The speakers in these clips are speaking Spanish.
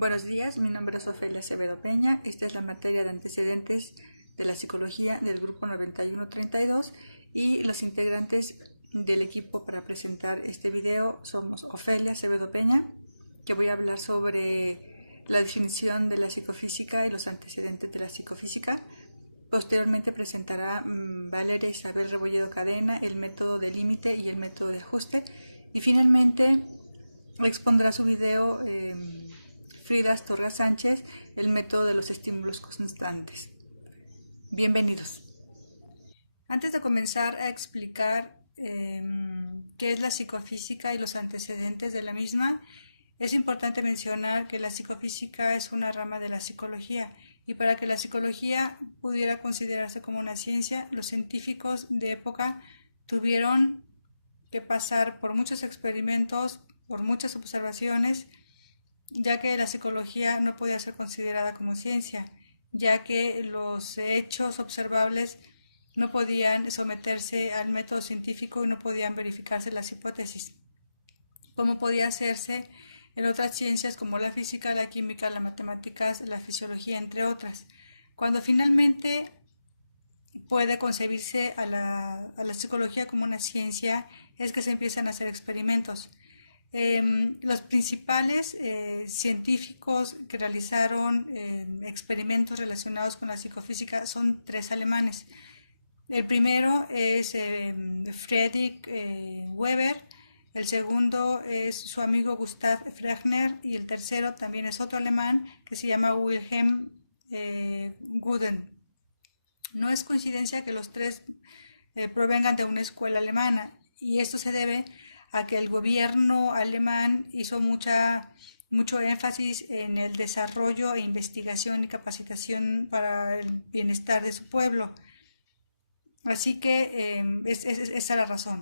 Buenos días, mi nombre es Ofelia Acevedo Peña. Esta es la materia de antecedentes de la psicología del grupo 9132 y los integrantes del equipo para presentar este video somos Ofelia Acevedo Peña, que voy a hablar sobre la definición de la psicofísica y los antecedentes de la psicofísica. Posteriormente presentará Valeria Isabel Rebolledo Cadena el método de límite y el método de ajuste. Y finalmente expondrá su video Frida Astorga Sánchez, el método de los estímulos constantes. Bienvenidos. Antes de comenzar a explicar qué es la psicofísica y los antecedentes de la misma, es importante mencionar que la psicofísica es una rama de la psicología y para que la psicología pudiera considerarse como una ciencia, los científicos de época tuvieron que pasar por muchos experimentos, por muchas observaciones, ya que la psicología no podía ser considerada como ciencia, ya que los hechos observables no podían someterse al método científico y no podían verificarse las hipótesis, como podía hacerse en otras ciencias como la física, la química, las matemáticas, la fisiología, entre otras. Cuando finalmente puede concebirse a la psicología como una ciencia, es que se empiezan a hacer experimentos. Los principales científicos que realizaron experimentos relacionados con la psicofísica son tres alemanes. El primero es Friedrich Weber, el segundo es su amigo Gustav Fechner y el tercero también es otro alemán que se llama Wilhelm Guden. No es coincidencia que los tres provengan de una escuela alemana y esto se debe a que el gobierno alemán hizo mucho énfasis en el desarrollo e investigación y capacitación para el bienestar de su pueblo. Así que esa es la razón.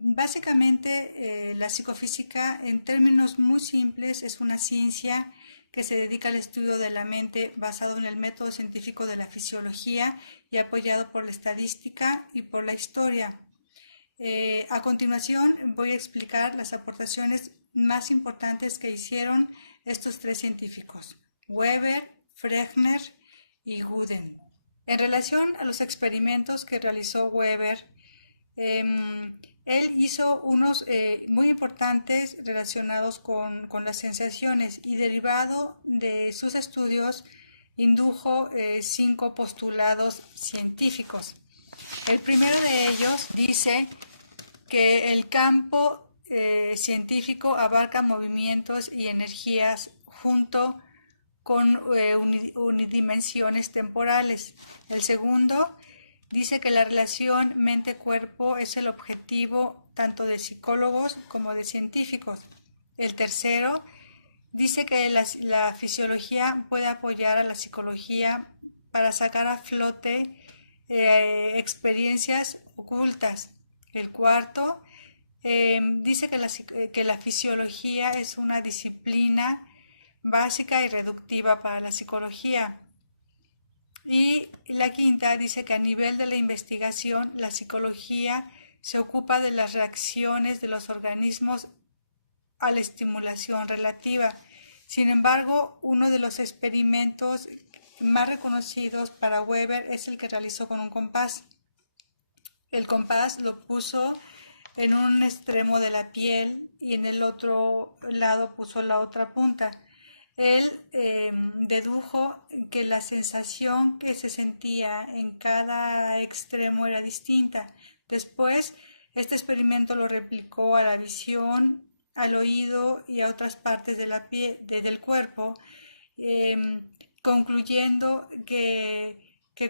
Básicamente, la psicofísica, en términos muy simples, es una ciencia que se dedica al estudio de la mente basado en el método científico de la fisiología y apoyado por la estadística y por la historia. A continuación voy a explicar las aportaciones más importantes que hicieron estos tres científicos, Weber, Fechner y Guden. En relación a los experimentos que realizó Weber, él hizo unos muy importantes relacionados con las sensaciones y derivado de sus estudios indujo 5 postulados científicos. El primero de ellos dice que el campo científico abarca movimientos y energías junto con unidimensiones temporales. El segundo dice que la relación mente-cuerpo es el objetivo tanto de psicólogos como de científicos. El tercero dice que la fisiología puede apoyar a la psicología para sacar a flote experiencias ocultas. El cuarto dice que la fisiología es una disciplina básica y reductiva para la psicología. Y la quinta dice que a nivel de la investigación, la psicología se ocupa de las reacciones de los organismos a la estimulación relativa. Sin embargo, uno de los experimentos más reconocidos para Weber es el que realizó con un compás. El compás lo puso en un extremo de la piel y en el otro lado puso la otra punta. Él dedujo que la sensación que se sentía en cada extremo era distinta. Después, este experimento lo replicó a la visión, al oído y a otras partes de la piel, del cuerpo, concluyendo que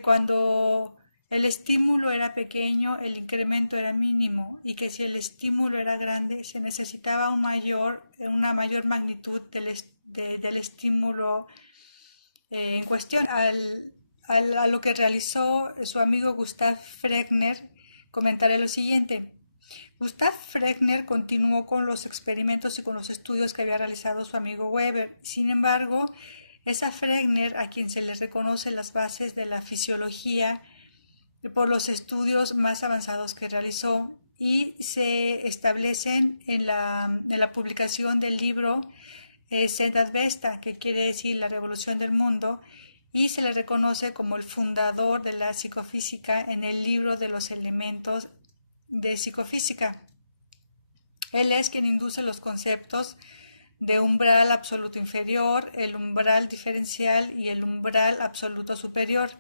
cuando el estímulo era pequeño, el incremento era mínimo y que si el estímulo era grande, se necesitaba una mayor magnitud del estímulo en cuestión. A lo que realizó su amigo Gustav Fechner, comentaré lo siguiente. Gustav Fechner continuó con los experimentos y con los estudios que había realizado su amigo Weber. Sin embargo, es a Fechner a quien se le reconocen las bases de la fisiología por los estudios más avanzados que realizó y se establecen en la publicación del libro Siddhartha, que quiere decir la revolución del mundo, y se le reconoce como el fundador de la psicofísica en el libro de los elementos de psicofísica. Él es quien induce los conceptos de umbral absoluto inferior, el umbral diferencial y el umbral absoluto superior.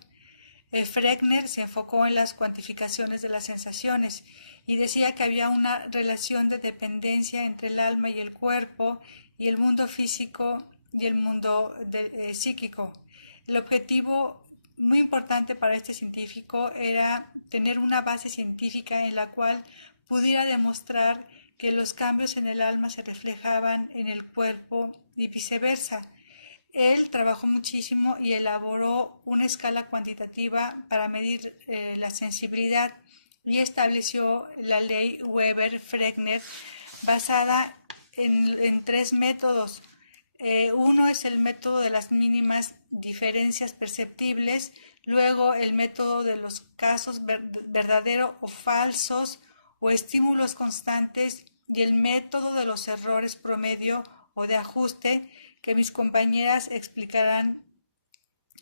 Fregner se enfocó en las cuantificaciones de las sensaciones y decía que había una relación de dependencia entre el alma y el cuerpo y el mundo físico y el mundo psíquico. El objetivo muy importante para este científico era tener una base científica en la cual pudiera demostrar que los cambios en el alma se reflejaban en el cuerpo y viceversa. Él trabajó muchísimo y elaboró una escala cuantitativa para medir la sensibilidad y estableció la ley Weber-Fregner basada en 3 métodos. Uno es el método de las mínimas diferencias perceptibles, luego el método de los casos verdaderos o falsos o estímulos constantes y el método de los errores promedio o de ajuste, que mis compañeras explicarán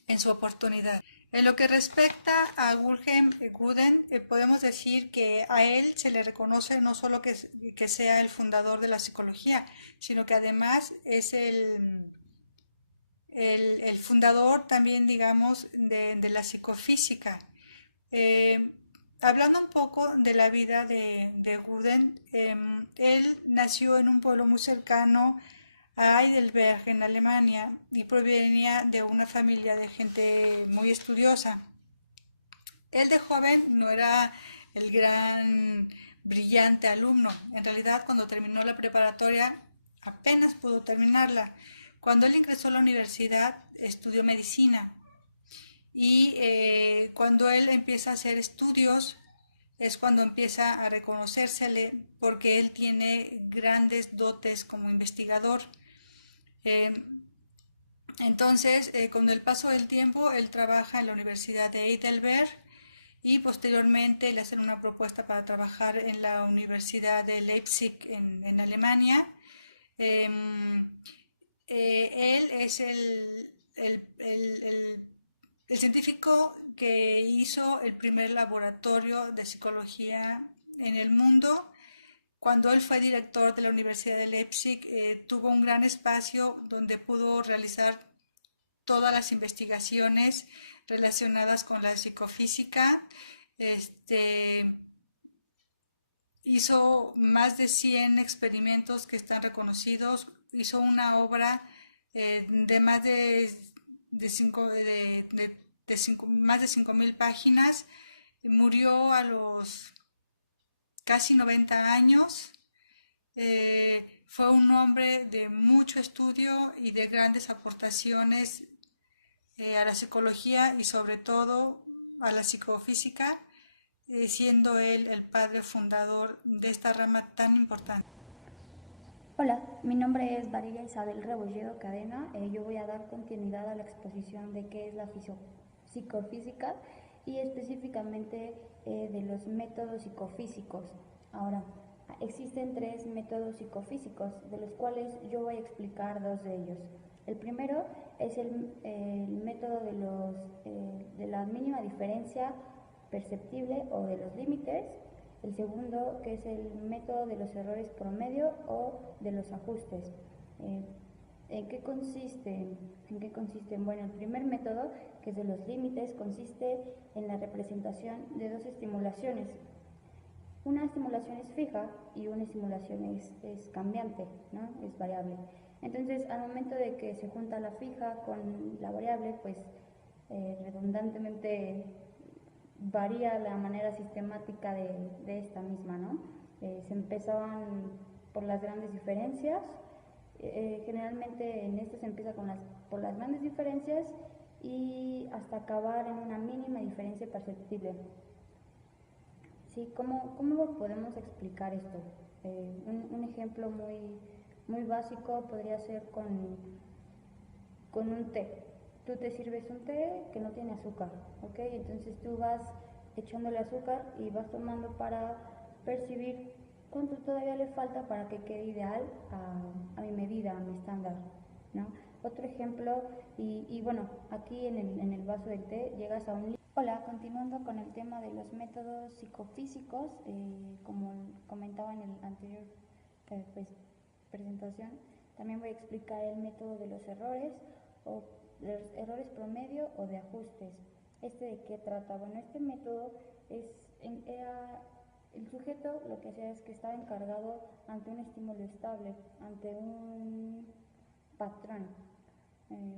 en su oportunidad. En lo que respecta a Wilhelm Wundt, podemos decir que a él se le reconoce no solo que sea el fundador de la psicología, sino que además es el fundador también, digamos, de la psicofísica. Hablando un poco de la vida de Wundt, él nació en un pueblo muy cercano a Heidelberg, en Alemania, y provenía de una familia de gente muy estudiosa. Él de joven no era el gran brillante alumno. En realidad, cuando terminó la preparatoria, apenas pudo terminarla. Cuando él ingresó a la universidad, estudió medicina. Y cuando él empieza a hacer estudios, es cuando empieza a reconocérsele porque él tiene grandes dotes como investigador. Entonces, con el paso del tiempo, él trabaja en la Universidad de Heidelberg y posteriormente le hacen una propuesta para trabajar en la Universidad de Leipzig en Alemania. Él es el científico que hizo el primer laboratorio de psicología en el mundo. Cuando él fue director de la Universidad de Leipzig, tuvo un gran espacio donde pudo realizar todas las investigaciones relacionadas con la psicofísica. Hizo más de 100 experimentos que están reconocidos, hizo una obra de más más de 5.000 páginas, murió a los casi 90 años. Fue un hombre de mucho estudio y de grandes aportaciones a la psicología y sobre todo a la psicofísica, siendo él el padre fundador de esta rama tan importante. Hola, mi nombre es Valeria Isabel Rebolledo Cadena. Yo voy a dar continuidad a la exposición de qué es la psicofísica y específicamente de los métodos psicofísicos. Ahora, existen 3 métodos psicofísicos, de los cuales yo voy a explicar 2 de ellos. El primero es el método de la mínima diferencia perceptible o de los límites. El segundo, que es el método de los errores promedio o de los ajustes. ¿En qué consiste? Bueno, el primer método, que es de los límites, consiste en la representación de 2 estimulaciones. Una estimulación es fija y una estimulación es cambiante, ¿no? Es variable. Entonces, al momento de que se junta la fija con la variable, pues redundantemente varía la manera sistemática de esta misma, ¿no? Se empezaban por las grandes diferencias. Generalmente en esto se empieza por las grandes diferencias y hasta acabar en una mínima diferencia perceptible. ¿Sí? ¿Cómo podemos explicar esto? Un ejemplo muy básico podría ser con un té. Tú te sirves un té que no tiene azúcar, ¿ok? Entonces tú vas echándole azúcar y vas tomando para percibir cuánto todavía le falta para que quede ideal a mi medida, a mi estándar, ¿no? Otro ejemplo, y bueno, aquí en el vaso del té llegas a un... Hola, continuando con el tema de los métodos psicofísicos, como comentaba en el anterior pues, presentación, también voy a explicar el método de los errores, o de los errores promedio o de ajustes. ¿De qué trata? Bueno, este método era el sujeto lo que hacía es que estaba encargado ante un estímulo estable, ante un patrón,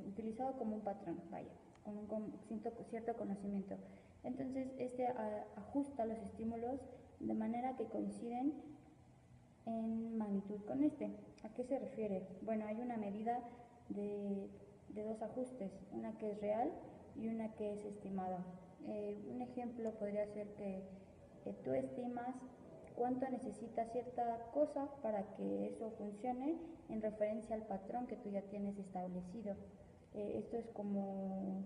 utilizado como un patrón, vaya, con cierto conocimiento. Entonces, ajusta los estímulos de manera que coinciden en magnitud con este. ¿A qué se refiere? Bueno, hay una medida de dos ajustes, una que es real y una que es estimada. Un ejemplo podría ser que tú estimas cuánto necesita cierta cosa para que eso funcione en referencia al patrón que tú ya tienes establecido. Esto es como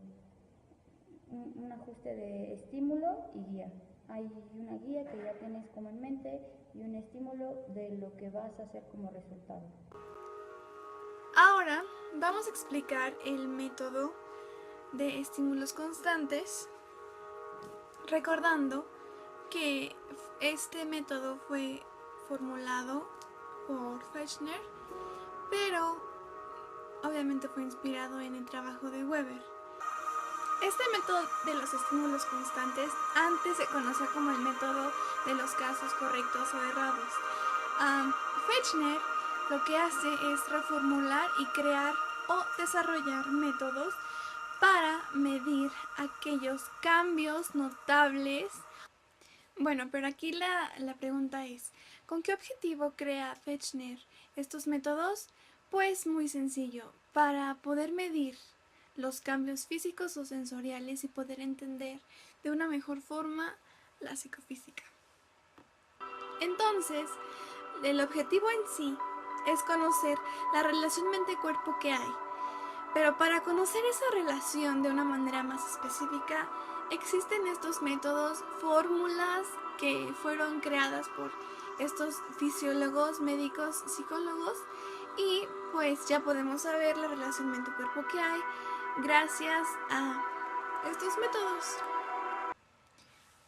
un ajuste de estímulo y guía. Hay una guía que ya tienes como en mente y un estímulo de lo que vas a hacer como resultado. Ahora vamos a explicar el método de estímulos constantes, recordando que este método fue formulado por Fechner, pero obviamente fue inspirado en el trabajo de Weber. Este método de los estímulos constantes antes se conocía como el método de los casos correctos o errados. Fechner lo que hace es reformular y crear o desarrollar métodos para medir aquellos cambios notables. Bueno, pero aquí la pregunta es, ¿con qué objetivo crea Fechner estos métodos? Pues muy sencillo, para poder medir los cambios físicos o sensoriales y poder entender de una mejor forma la psicofísica. Entonces, el objetivo en sí es conocer la relación mente-cuerpo que hay, pero para conocer esa relación de una manera más específica, existen estos métodos, fórmulas que fueron creadas por estos fisiólogos, médicos, psicólogos, y pues ya podemos saber la relación mente-cuerpo que hay gracias a estos métodos.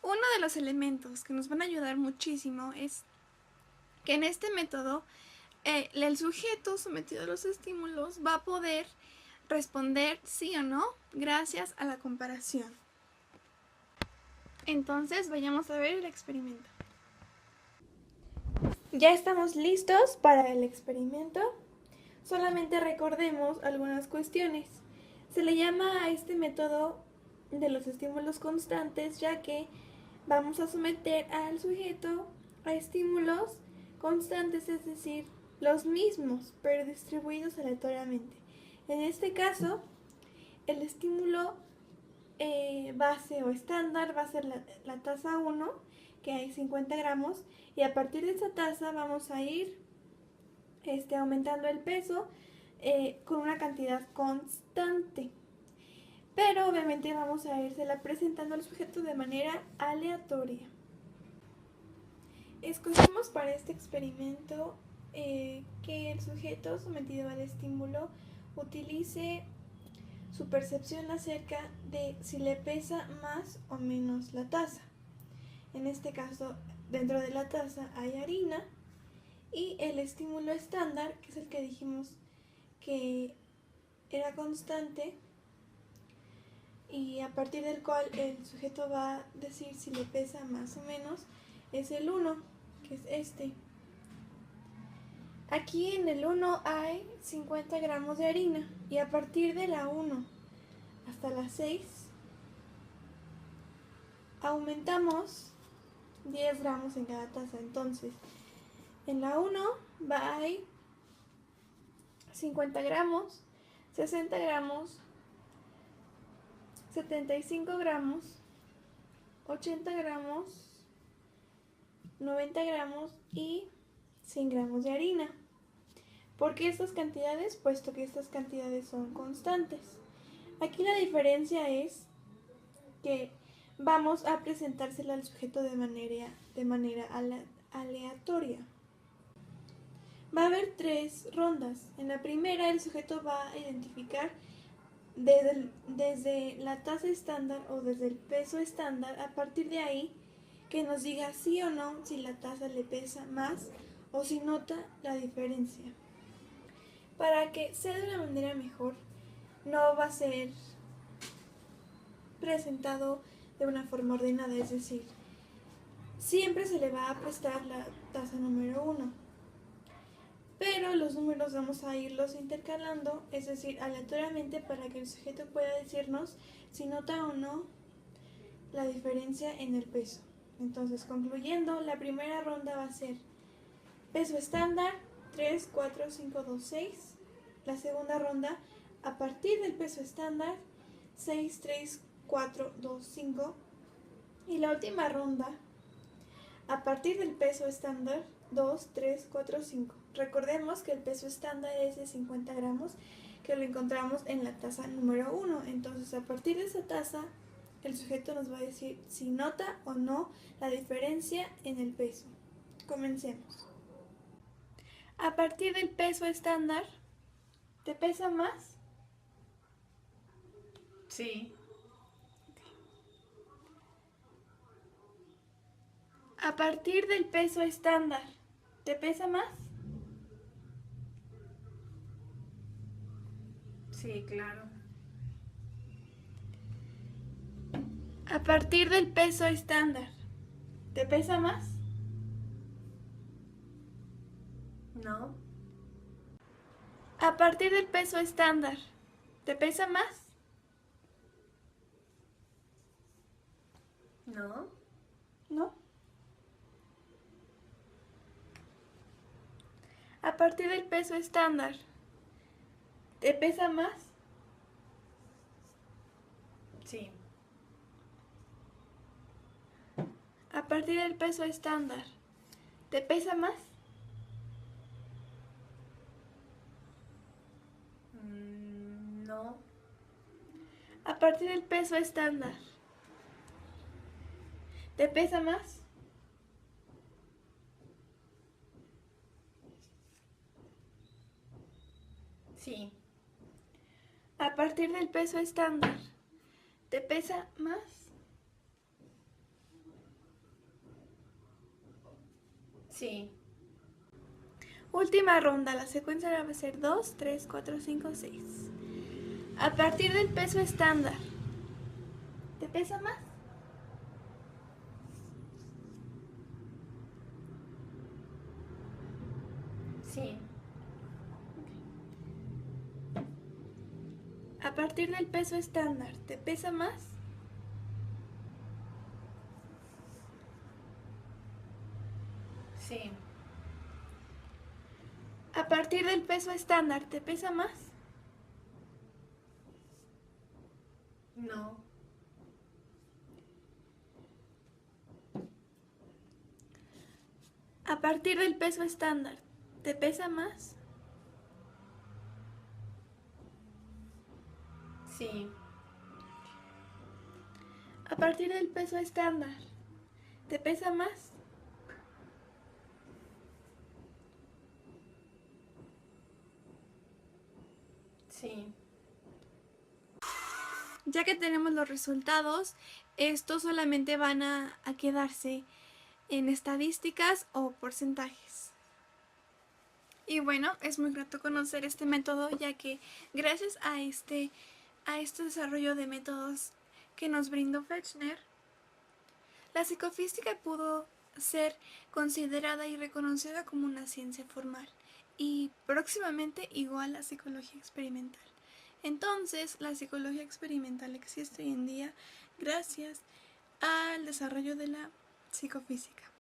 Uno de los elementos que nos van a ayudar muchísimo es que en este método el sujeto sometido a los estímulos va a poder responder sí o no gracias a la comparación. Entonces vayamos a ver el experimento. Ya estamos listos para el experimento. Solamente recordemos algunas cuestiones. Se le llama a este método de los estímulos constantes, ya que vamos a someter al sujeto a estímulos constantes, es decir, los mismos, pero distribuidos aleatoriamente. En este caso, el estímulo base o estándar va a ser la tasa 1, que hay 50 gramos, y a partir de esa tasa vamos a ir aumentando el peso con una cantidad constante. Pero obviamente vamos a írsela presentando al sujeto de manera aleatoria. Escogimos para este experimento que el sujeto sometido al estímulo utilice su percepción acerca de si le pesa más o menos la taza. En este caso, dentro de la taza hay harina y el estímulo estándar, que es el que dijimos que era constante y a partir del cual el sujeto va a decir si le pesa más o menos, es el 1, que es este. Aquí en el 1 hay 50 gramos de harina y a partir de la 1 hasta la 6 aumentamos 10 gramos en cada taza. Entonces, en la 1 hay 50 gramos, 60 gramos, 75 gramos, 80 gramos, 90 gramos y 100 gramos de harina. ¿Por qué estas cantidades? Puesto que estas cantidades son constantes. Aquí la diferencia es que vamos a presentársela al sujeto de manera aleatoria. Va a haber 3 rondas. En la primera el sujeto va a identificar desde la tasa estándar o desde el peso estándar, a partir de ahí que nos diga sí o no si la tasa le pesa más o si nota la diferencia. Para que sea de una manera mejor, no va a ser presentado de una forma ordenada, es decir, siempre se le va a prestar la tasa número 1. Pero los números vamos a irlos intercalando, es decir, aleatoriamente, para que el sujeto pueda decirnos si nota o no la diferencia en el peso. Entonces, concluyendo, la primera ronda va a ser peso estándar 3, 4, 5, 2, 6. La segunda ronda, a partir del peso estándar 6, 3, 4, 2, 5. Y la última ronda, a partir del peso estándar 2, 3, 4, 5. Recordemos que el peso estándar es de 50 gramos, que lo encontramos en la tasa número 1. Entonces, a partir de esa tasa, el sujeto nos va a decir si nota o no la diferencia en el peso. Comencemos. A partir del peso estándar, ¿te pesa más? Sí. A partir del peso estándar, ¿te pesa más? Sí, claro. A partir del peso estándar, ¿te pesa más? No. A partir del peso estándar, ¿te pesa más? No. ¿No? A partir del peso estándar, ¿te pesa más? Sí. A partir del peso estándar, ¿te pesa más? No. A partir del peso estándar, ¿te pesa más? Sí. A partir del peso estándar, ¿te pesa más? Sí. Última ronda, la secuencia va a ser 2, 3, 4, 5, 6. A partir del peso estándar, ¿te pesa más? Sí. A partir del peso estándar, ¿te pesa más? Sí. A partir del peso estándar, ¿te pesa más? No. A partir del peso estándar, ¿te pesa más? Sí. A partir del peso estándar, ¿te pesa más? Sí. Ya que tenemos los resultados, estos solamente van a quedarse en estadísticas o porcentajes. Y bueno, es muy grato conocer este método, ya que gracias a este desarrollo de métodos que nos brindó Fechner, la psicofísica pudo ser considerada y reconocida como una ciencia formal y próximamente igual a psicología experimental. Entonces, la psicología experimental existe hoy en día gracias al desarrollo de la psicofísica.